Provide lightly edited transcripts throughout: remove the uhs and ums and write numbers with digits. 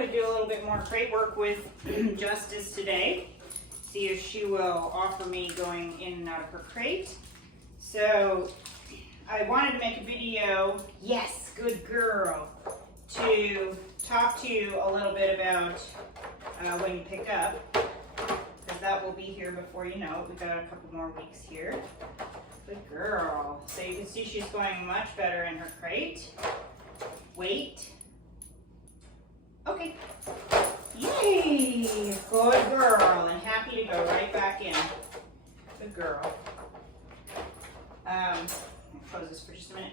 would do a little bit more crate work with Justice today. See if she will offer me going in and out of her crate. So I wanted to make a video, yes, good girl, to talk to you a little bit about when you pick up, because that will be here before you know it. We've got a couple more weeks here. Good girl. So you can see she's going much better in her crate. Wait. Okay. Yay! Good girl, and happy to go right back in. Good girl. Close this for just a minute.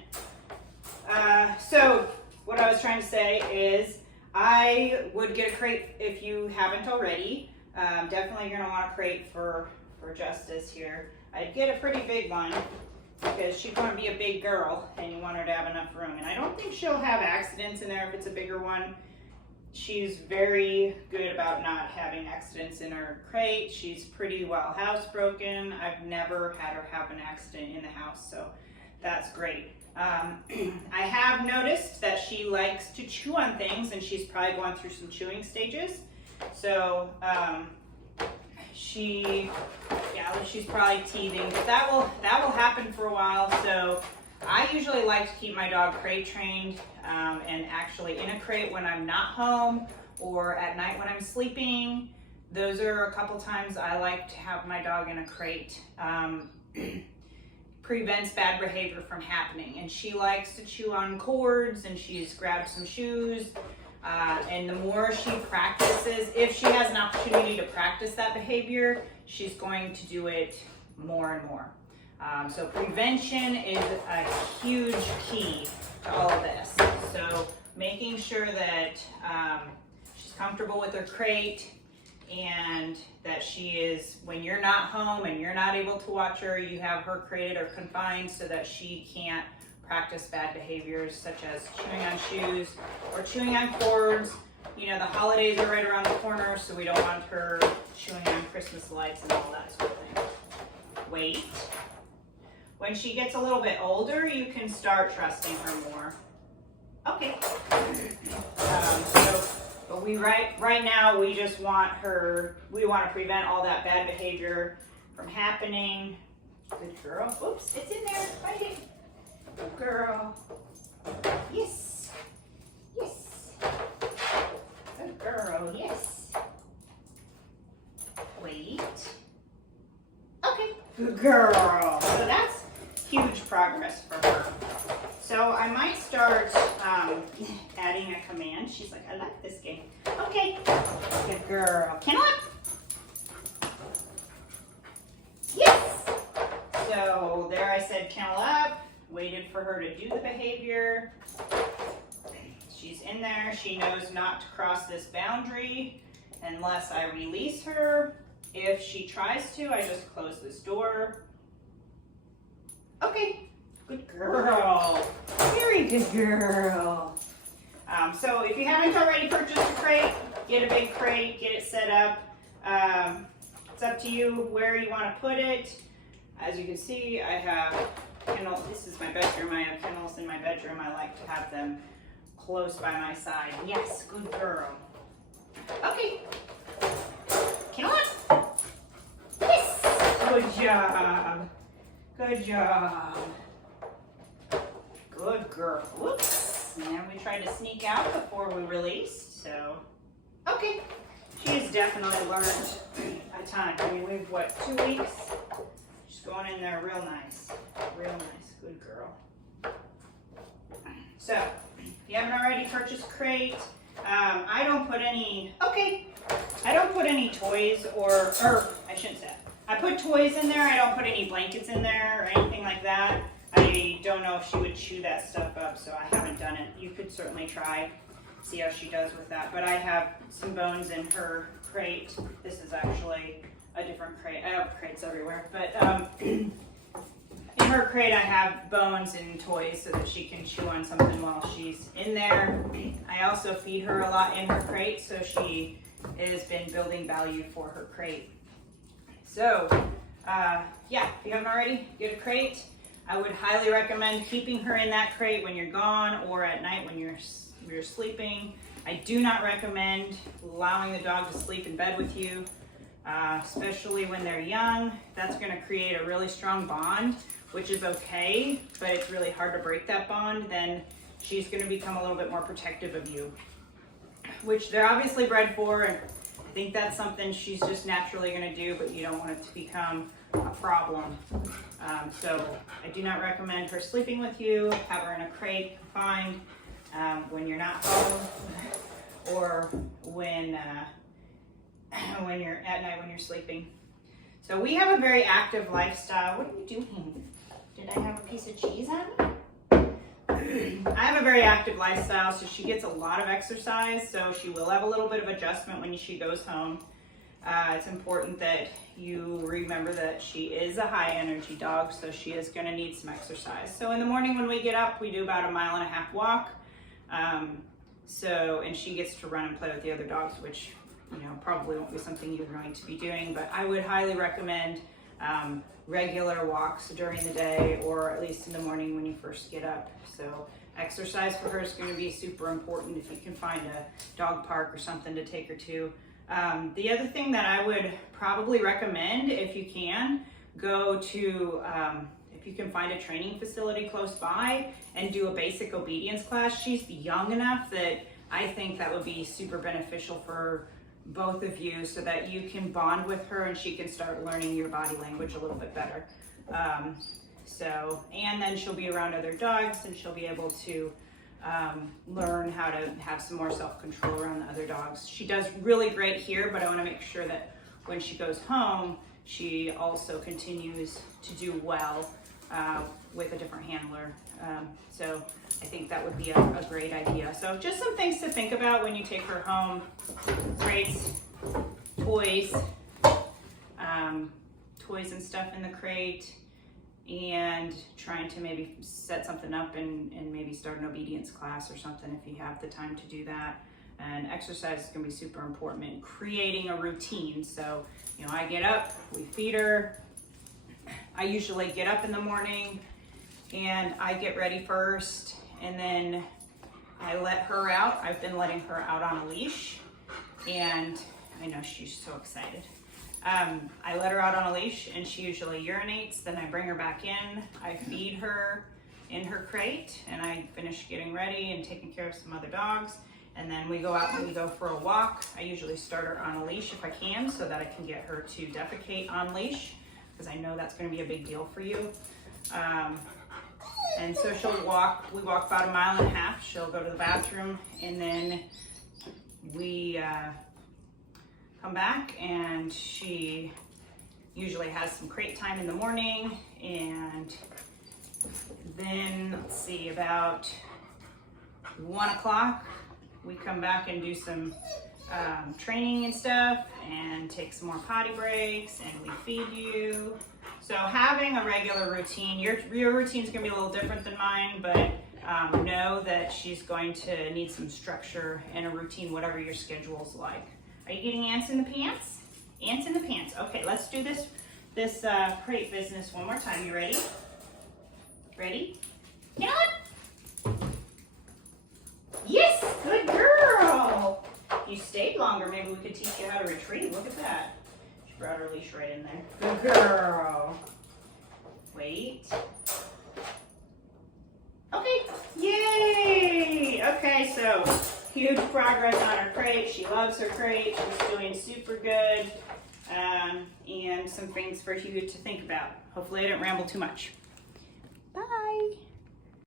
So what I was trying to say is I would get a crate if you haven't already. Definitely you're gonna want a crate for Justice here. I'd get a pretty big one because she's gonna be a big girl and you want her to have enough room. And I don't think she'll have accidents in there if it's a bigger one. She's very good about not having accidents in her crate. She's pretty well housebroken. I've never had her have an accident in the house, so that's great. I have noticed that she likes to chew on things, and she's probably going through some chewing stages. So she's probably teething, but that will happen for a while. So I usually like to keep my dog crate trained and actually in a crate when I'm not home or at night when I'm sleeping. Those are a couple times I like to have my dog in a crate. Prevents bad behavior from happening. And she likes to chew on cords, and she's grabbed some shoes. And the more she practices, if she has an opportunity to practice that behavior, she's going to do it more and more. So prevention is a huge key to all of this. So making sure that she's comfortable with her crate, and that she is, when you're not home and you're not able to watch her, you have her crated or confined so that she can't practice bad behaviors such as chewing on shoes or chewing on cords. You know, the holidays are right around the corner, so we don't want her chewing on Christmas lights and all that sort of thing. Wait. When she gets a little bit older, you can start trusting her more. Okay. But right now we just want her, we want to prevent all that bad behavior from happening. Good girl. Oops, it's in there. Find it. Good girl. Yes. Yes. Good girl. Yes. Wait. Okay. Good girl. So that's huge progress for her. So I might start adding a command. She's like, I like this game. Okay. Good girl. Kennel up. Yes. So there I said kennel up. Waited for her to do the behavior. She's in there. She knows not to cross this boundary unless I release her. If she tries to, I just close this door. Okay. Good girl. Very good girl. So if you haven't already purchased a crate, get a big crate, get it set up. It's up to you where you want to put it. As you can see, I have kennels. This is my bedroom. I have kennels in my bedroom. I like to have them close by my side. Yes, good girl. Okay. Kennel up. Yes. Good job. Good job. Good girl. Whoops. And we tried to sneak out before we released, so. Okay. She's definitely learned a ton. I mean, we've, what, 2 weeks? She's going in there real nice. Real nice. Good girl. So, if you haven't already purchased a crate, I don't put any, I don't put any toys or I shouldn't say that. I put toys in there. I don't put any blankets in there or anything like that. I don't know if she would chew that stuff up, so I haven't done it. You could certainly try, see how she does with that. But I have some bones in her crate. This is actually a different crate. I have crates everywhere. But in her crate, I have bones and toys so that she can chew on something while she's in there. I also feed her a lot in her crate, so she has been building value for her crate. So, yeah, if you haven't already, get a crate. I would highly recommend keeping her in that crate when you're gone or at night when you're you're sleeping. I do not recommend allowing the dog to sleep in bed with you, especially when they're young. That's going to create a really strong bond, which is okay, but it's really hard to break that bond. Then she's going to become a little bit more protective of you, which they're obviously bred for, and I think that's something she's just naturally going to do, but you don't want it to become a problem. So I do not recommend her sleeping with you. Have her in a crate confined when you're not home, or when you're at night when you're sleeping. So we have a very active lifestyle. What are you doing? Did I have a piece of cheese on me? I have a very active lifestyle, so she gets a lot of exercise, so she will have a little bit of adjustment when she goes home. It's important that you remember that she is a high energy dog, so she is going to need some exercise. So in the morning when we get up, we do about a 1.5 mile walk. And she gets to run and play with the other dogs, which, you know, probably won't be something you're going to be doing, but I would highly recommend regular walks during the day, or at least in the morning when you first get up. So exercise for her is going to be super important if you can find a dog park or something to take her to. The other thing that I would probably recommend, if you can, go to, if you can find a training facility close by and do a basic obedience class. She's young enough that I think that would be super beneficial for both of you, so that you can bond with her and she can start learning your body language a little bit better. And then she'll be around other dogs and she'll be able to learn how to have some more self-control around the other dogs. She does really great here, but I want to make sure that when she goes home, she also continues to do well with a different handler. So I think that would be a great idea. So just some things to think about when you take her home: crates, toys, toys and stuff in the crate, and trying to maybe set something up and maybe start an obedience class or something if you have the time to do that. And exercise is going to be super important in creating a routine. So, you know, I get up, we feed her. I usually get up in the morning and I get ready first, and then I let her out. I've been letting her out on a leash, and I know she's so excited. I let her out on a leash and she usually urinates. Then I bring her back in. I feed her in her crate, and I finish getting ready and taking care of some other dogs. And then we go out and we go for a walk. I usually start her on a leash if I can, so that I can get her to defecate on leash, because I know that's going to be a big deal for you. And so she'll walk. We walk about 1.5 miles. She'll go to the bathroom, and then we come back, and she usually has some crate time in the morning. And then, let's see, about 1 o'clock, we come back and do some training and stuff, and take some more potty breaks, and we feed you. So having a regular routine, your routine is going to be a little different than mine, but know that she's going to need some structure and a routine, whatever your schedule's like. Are you getting ants in the pants? Ants in the pants. Okay, let's do this crate business one more time. You ready? Ready? Get on! Yes, good girl! You stayed longer. Maybe we could teach you how to retrieve. Look at that. She brought her leash right in there. Good girl. Wait. Okay. Yay! Okay, so huge progress on her crate. She loves her crate. She's doing super good. And some things for you to think about. Hopefully I didn't ramble too much. Bye.